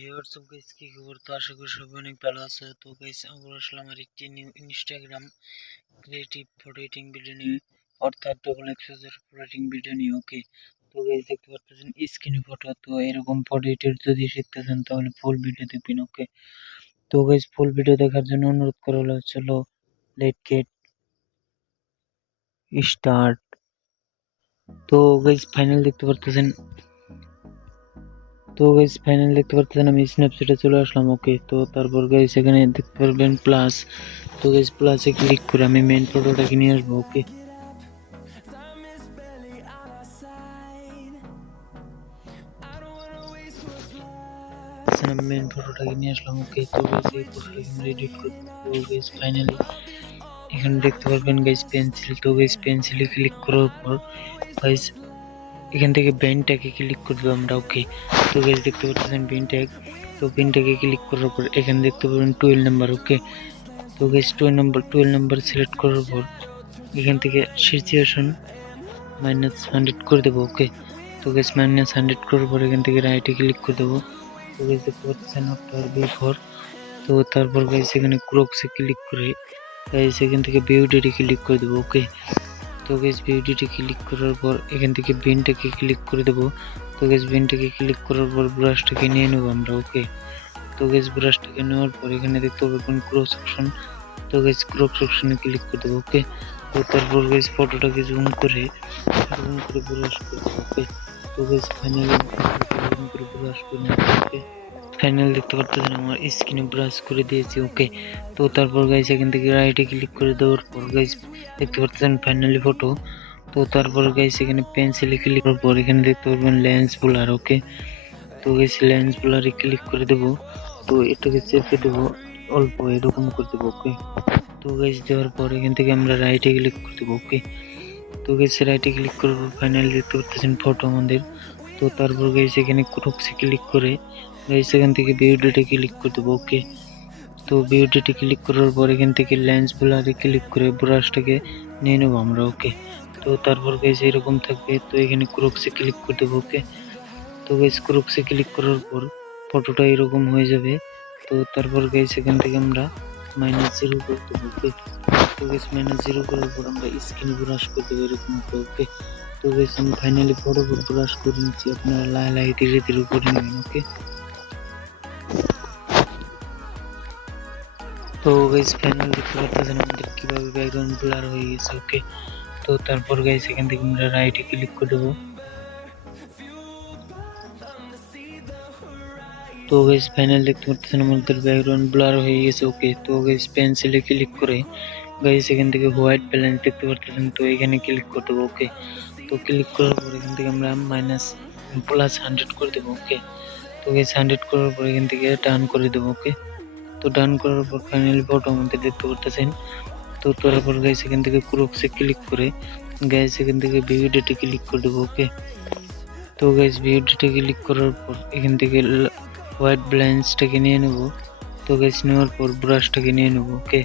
হে WhatsApp guys, কি খবর? তো আশা করি সবাই অনেক ভালো আছো। তো গাইস, আমরা আসলে আমার একটি new Instagram creative photo editing video নিয়ে, অর্থাৎ double exposure photo editing video নিয়ে। ওকে, তো গাইস দেখতে পাচ্ছেন স্ক্রিনে ফটো। তো এরকম ফটো এডিট যদি শিখতে চান তাহলে ফুল ভিডিও দেখবেন। ওকে, তো গাইস ফুল ভিডিও দেখার জন্য অনুরোধ করা হলো, চলো লেট গেট স্টার্ট। তো গাইস ফাইনাল দেখতে পাচ্ছেন আমি স্ন্যাপচ্যাটে চলে আসলাম। ওকে, তো তারপর গাইস এখানে দেখতে পারবেন প্লাস। তো গাইস প্লাসে ক্লিক করে আমি মেইন ফটোটাকে নিয়ে আসবো। ওকে, আমি মেইন ফটোটাকে নিয়ে আসলাম। ওকে, তো গাইস এই ফটোটাকে আমরা এডিট করব। তো গাইস ফাইনালি এখানে দেখতে পারবেন গাইস পেন্সিল। তো গাইস পেন্সিলে ক্লিক করার পর গাইস এখান থেকে পেনটাকে ক্লিক করবো আমরা। ওকে, তো গাইস দেখতে পাচ্ছেন পেনট্যাগ। তো পেনটাকে ক্লিক করার পর এখানে দেখতে পাবেন 12 নাম্বার। ওকে, তো গাইস 12 নাম্বার সিলেক্ট করার পর এখান থেকে সিচুয়েশন -100 করে দেবো। ওকে, তো গাইস -100 করার পর এখান থেকে রাইটে ক্লিক করে দেবো। তো গাইস দেখতে পাচ্ছেন আফটার বিফোর। তো তারপর গাইস এখানে ক্রক্সে ক্লিক করে গাইস এখান থেকে বিউটিতে ক্লিক করে দেবো। ওকে, তো গাইস বিউটিতে ক্লিক করার পর এখান থেকে বিনটাকে ক্লিক করে দেবো। তো গাইস বিনটাকে ক্লিক করার পর ব্রাশটাকে নিয়ে নেবো আমরা। ওকে, তো গাইস ব্রাশটাকে নেওয়ার পর এখানে দেখতে পাবেন ক্রস অপশন। তো গাইস ক্রস অপশনে ক্লিক করে দেবো। ওকে, তো তারপর গাইস ফটোটাকে জুম করে ব্রাশ করে দেবো। ওকে, তো গাইস ফাইনালি জুম করে ব্রাশ করে নেবো। ওকে, ফাইনাল দেখতে পাচ্ছেন আমার স্ক্রিনে ব্রাশ করে দিয়েছি। ওকে, তো তারপর গাইস এখান থেকে রাইটে ক্লিক করে দেওয়ার পর গাইস দেখতে পাচ্ছেন ফাইনালি ফটো। তো তারপর গাইস এখানে পেন্সিলে ক্লিক করার পর এখানে দেখতে পারবেন লেন্স ব্লার। ওকে, তো গাইস লেন্স ব্লারে ক্লিক করে দেবো। তো এটাকে চেপে দেবো, অল্প এরকম করে দেবো। ওকে, তো গাইস দেওয়ার পর এখান থেকে আমরা রাইটে ক্লিক করে দেবো। ওকে, তো গাইস রাইটে ক্লিক করার পর ফাইনালি দেখতে পাচ্ছেন ফটো আমাদের। তো তারপর গাইস এখানে ক্রক্সে ক্লিক করে গাইস এখান থেকে বিউটিতে ক্লিক করে দেবো। ওকে, তো বিউটিতে ক্লিক করার পর এখান থেকে লেন্স ব্লারে ক্লিক করে ব্রাশটাকে নিয়ে নেবো আমরা। ওকে, তো তারপর গাইস এরকম থাকবে। তো এখানে ক্রক্সে ক্লিক করে দেবো। ওকে, তো গাইস ক্রক্সে ক্লিক করার পর ফটোটা এরকম হয়ে যাবে। তো তারপর গাইস এখান থেকে আমরা -0 করে দেবো। ওকে, তো গাইস -0 করার পর আমরা স্ক্রিনে ব্রাশ করে দেবো এরকম করে। ওকে, তো গাইস আমি ফাইনালি ফটো ব্রাশ করে নিচ্ছি, আপনারা লাই ধীরে ধীরে করে নেবেন। ওকে, তো গাইস ফাইনাল দেখতে পাচ্ছেন আমাদের কিভাবে ব্যাকগ্রাউন্ড ব্লার হয়ে গেছে। ওকে, তো তারপর গাইস এখান থেকে আমরা রাইটে ক্লিক করে দেবো। তো গাইস ফাইনাল দেখতে পাচ্ছেন আমাদের ব্যাকগ্রাউন্ড ব্লার হয়ে গেছে। ওকে, তো গাইস পেন্সিলে ক্লিক করে গাইস এখান থেকে হোয়াইট ব্যালেন্স দেখতে পাচ্ছেন, তো এখানে ক্লিক করে দেবো। ওকে, তো ক্লিক করার পর এখান থেকে আমরা +100 করে দেবো। ওকে, তো গাইস 100 করার পর এখান থেকে ডান করে দেবো। ওকে, তো ডান করার পর ফাইনালি ফটো আমাদের দেখতে পাচ্ছেন। তো তারপর গাইস এখান থেকে ক্রক্সে ক্লিক করে গাইস এখান থেকে ভিডিওতে ক্লিক করে দেবো। ওকে, তো গাইস ভিডিওতে ক্লিক করার পর এখান থেকে হোয়াইট ব্যালেন্সটাকে নিয়ে নেব। তো গাইস নেওয়ার পর ব্রাশটাকে নিয়ে নেব। ওকে,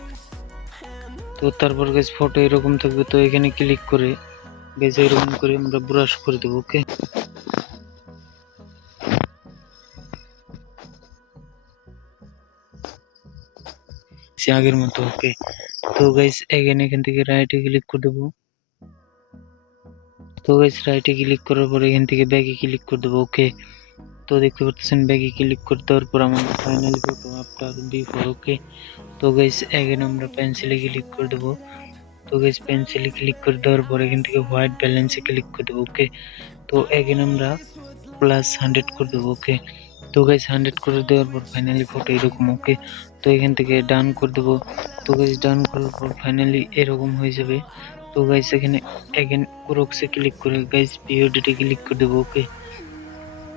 তো তারপর গাইস ফটো এরকম থাকবে। তো এখানে ক্লিক করে গাইস এরকম করে আমরা ব্রাশ করে দেবো। ওকে, আগের মতো। ওকে, তো গাইস এখান থেকে রাইটে ক্লিক করে দেবো। তো গাইস রাইটে ক্লিক করার পর এখান থেকে ব্যাকে ক্লিক করে দেবো। ওকে, তো দেখতে পাচ্ছেন ব্যাকে ক্লিক করে দেওয়ার পর আমাদের ফাইনালি ফটো আফটার বিফোর। ওকে, তো গাইস এখানে আমরা পেন্সিলে ক্লিক করে দেবো। তো গাইস পেন্সিলে ক্লিক করে দেওয়ার পর এখান থেকে হোয়াইট ব্যালেন্সে ক্লিক করে দেবো। ওকে, তো এখানে আমরা +100 করে দেবো। ওকে, তো গাইস 100 করে দেওয়ার পর ফাইনালি ফটো এরকম। ওকে, তো এখান থেকে ডান করে দেবো। তো গাইস ডান করার পর ফাইনালি এরকম হয়ে যাবে। তো গাইস এখানে ক্রক্সে ক্লিক করে গাইস বিউটিতে ক্লিক করে দেবো। ওকে,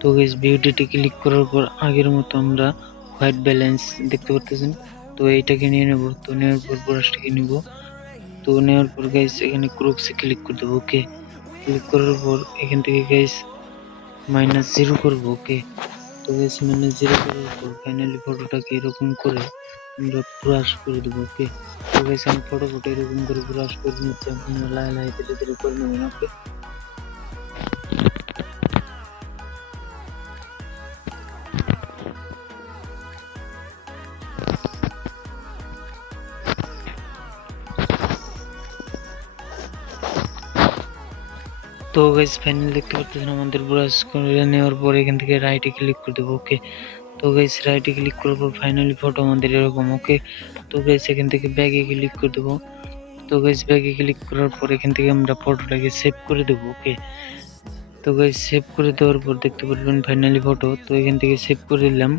তো গাইস বিউটিতে ক্লিক করার পর আগের মতো আমরা হোয়াইট ব্যালেন্স দেখতে পাচ্ছেন, তো এইটাকে নিয়ে নেব। তো নেওয়ার পর ব্রাশটাকে নিব। তো নেওয়ার পর গাইস এখানে ক্রক্সে ক্লিক করে দেবো। ওকে, ক্লিক করার পর এখান থেকে গাইস -0 করবো। ওকে, তো গাইস -0 করার পর ফাইনালি ফটোটাকে এরকম করে আমরা ব্রাশ করে দেবো। ওকে, তো গাইস আমি ফটো এরকম করে ব্রাশ করে নিচ্ছি, আপনারা লাই ধীরে ধীরে করে নেবেন। ওকে, তো গাইস ফাইনালি দেখতে পাচ্ছেন আমাদের ব্রাশ করে নেওয়ার পর এখান থেকে রাইটে ক্লিক করে দেবো। ওকে, তো গাইস রাইটে ক্লিক করার পর ফাইনালি ফটো আমাদের এরকম। ওকে, তো গাইস এখান থেকে ব্যাগে ক্লিক করে দেবো। তো গাইস ব্যাগে ক্লিক করার পর এখান থেকে আমরা ফটোটাকে সেভ করে দেবো। ওকে, তো গাইস সেভ করে দেওয়ার পর দেখতে পারবেন ফাইনালি ফটো। তো এখান থেকে সেভ করে দিলাম।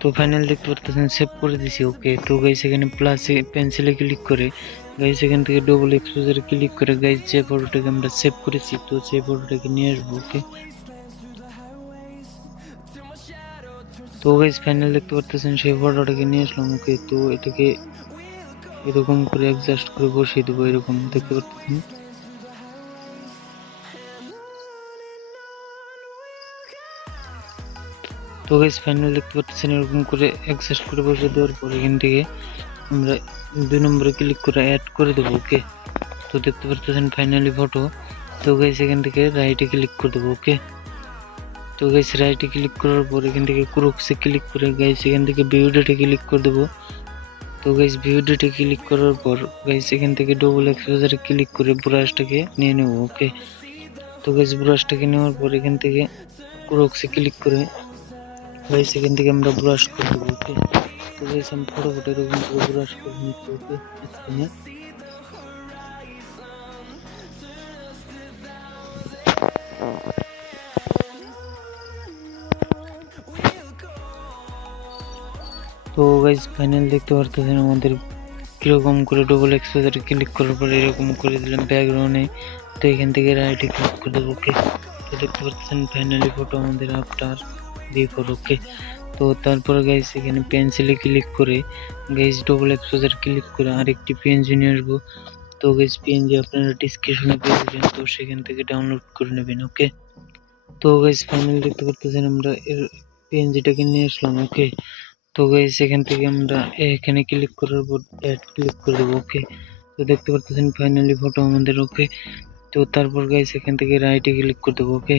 তো ফাইনাল দেখতে পারতেছেন সেভ করে দিছি। ওকে, তো গাইস এখানে প্লাসে পেন্সিলে ক্লিক করে গাইস এখান থেকে ডবল এক্সপোজারে ক্লিক করে গাইস যে ফটোটাকে আমরা সেভ করেছি তো সেই ফটোটাকে নিয়ে আসবো। ওকে, তো গাইস ফাইনাল দেখতে পারতেছেন সেই ফটোটাকে নিয়ে আসলাম। ওকে, তো এটাকে এরকম করে অ্যাডজাস্ট করে বসিয়ে দেবো, এরকম দেখতে পারতেছেন। তো গাইস ফাইনাল দেখতে পাচ্ছেন এরকম করে অ্যাডজাস্ট করে বসিয়ে দেওয়ার পর এখান থেকে আমরা 2 নম্বরে ক্লিক করে অ্যাড করে দেবো। ওকে, তো দেখতে পাচ্ছেন ফাইনালি ফটো। তো গাইস এখান থেকে রাইটে ক্লিক করে দেবো। ওকে, তো গাইস রাইটে ক্লিক করার পর এখান থেকে ক্রক্সে ক্লিক করে গাইস এখান থেকে ভিউ ডেটে ক্লিক করে দেবো। তো গাইস ভিউ ডেটে ক্লিক করার পর গাইস এখান থেকে ডবল এক্সপোজারে ক্লিক করে ব্রাশটাকে নিয়ে নেব। ওকে, তো গাইস ব্রাশটাকে নেওয়ার পর এখান থেকে ক্রক্সে ক্লিক করে গাইস এখান থেকে আমরা ব্রাশ করে দেবো। ওকে, তো গাইস আমি ফটোফট এরকম করে ব্রাশ করে নিচ্ছি। ওকে, স্ক্রিনে তো গাইস ফাইনাল দেখতে পারতেছেন আমাদের কিরকম করে ডবল এক্সপোজারে ক্লিক করার পর এরকম করে দিলাম ব্যাকগ্রাউন্ডে। তো এখান থেকে রাইটে ক্লিক করে দেবো। ওকে, তো দেখতে পাচ্ছেন ফাইনালি ফটো আমাদের আফটার বিফোর। ওকে, তো তারপরে গাইস এখানে পেন্সিলে ক্লিক করে গাইস ডবল এক্সপোজার ক্লিক করে আরেকটি পিএনজি নিয়ে আসবো। তো গাইস পিএনজি আপনারা ডেসক্রিপশনে পেয়ে যাবেন, তো সেখান থেকে ডাউনলোড করে নেবেন। ওকে, তো গাইস ফাইনালি দেখতে পাচ্ছেন আমরা এর পিএনজিটাকে নিয়ে আসলাম। ওকে, তো গাইস এখান থেকে আমরা এখানে ক্লিক করার পর অ্যাড ক্লিক করে দেবো। ওকে, তো দেখতে পাচ্ছেন ফাইনালি ফটো আমাদের। ওকে, তো তারপর গাইস এখান থেকে রাইটে ক্লিক করে দেবো। ওকে,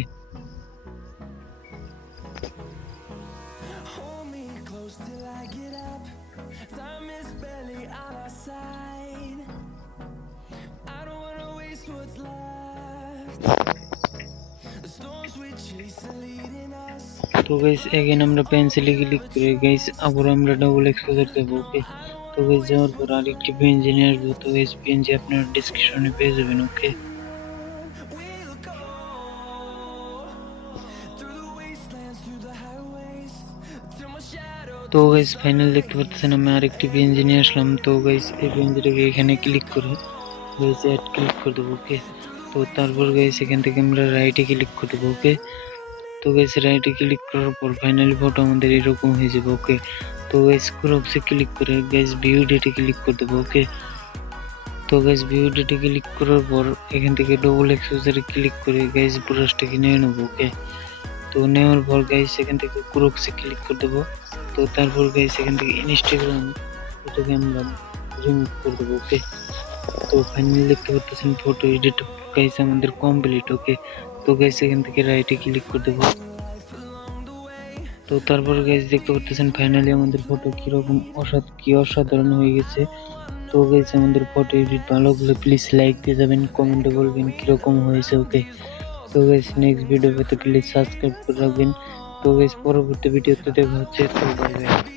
তো গাইস এগেন আমরা পেন্সিলে ক্লিক করে গাইস আবার আমরা ডাবল এক্সপোজার দেবো। ওকে, তো গাইস যাওয়ার পর আরেকটি পিএনজি নিয়ে আসবো। তো গাইস পিএনজি আপনারা ডেসক্রিপশনে পেয়ে যাবেন। ওকে, তো গাইস ফাইনাল দেখতে পাচ্ছেন আমি আরেকটি পিএনজি নিয়ে আসলাম। তো গাইস এই পিএনজিটাকে এখানে ক্লিক করে গাইস অ্যাড ক্লিক করে দেবো। ওকে, তো তারপর গাইস এখান থেকে আমরা রাইটে ক্লিক করে দেবো। ওকে, তো গাইস রাইটে ক্লিক করার পর ফাইনালি ফটো আমাদের এরকম হয়ে যাবে। ওকে, তো গাইস ক্রপসে ক্লিক করে গাইস ভিউ ডেটে ক্লিক করে দেবো। ওকে, তো গাইস ভিউ ডেটে ক্লিক করার পর এখান থেকে ডবল এক্সপোজারে ক্লিক করে গাইস ব্রাশটাকে নিয়ে নেবো। ওকে, তো নেওয়ার পর গাইস এখান থেকে ক্রপসে ক্লিক করে দেবো। তো তারপর গাইস এখান থেকে ইনস্টাগ্রাম এটাকে আমরা রিমুভ করে দেবো। ওকে, তো ফাইনালি দেখতে পাচ্ছেন ফটো এডিট গাইস আমাদের কমপ্লিট। ওকে, তো গাইস এখান থেকে রাইটে ক্লিক করে দেবো। তো তারপর গাইস দেখতে পাচ্ছেন ফাইনালি আমাদের ফটো কিরকম অসাধারণ হয়ে গেছে। তো গাইস আমাদের ফটো এডিট ভালো লাগলে প্লিজ লাইক দিয়ে যাবেন, কমেন্টে বলবেন কিরকম হয়েছে। ওকে, তো গাইস নেক্সট ভিডিও পেতে প্লিজ সাবস্ক্রাইব করে রাখবেন। তো গাইস পরবর্তী ভিডিওতে দেখা হচ্ছে। তো বাই বাই।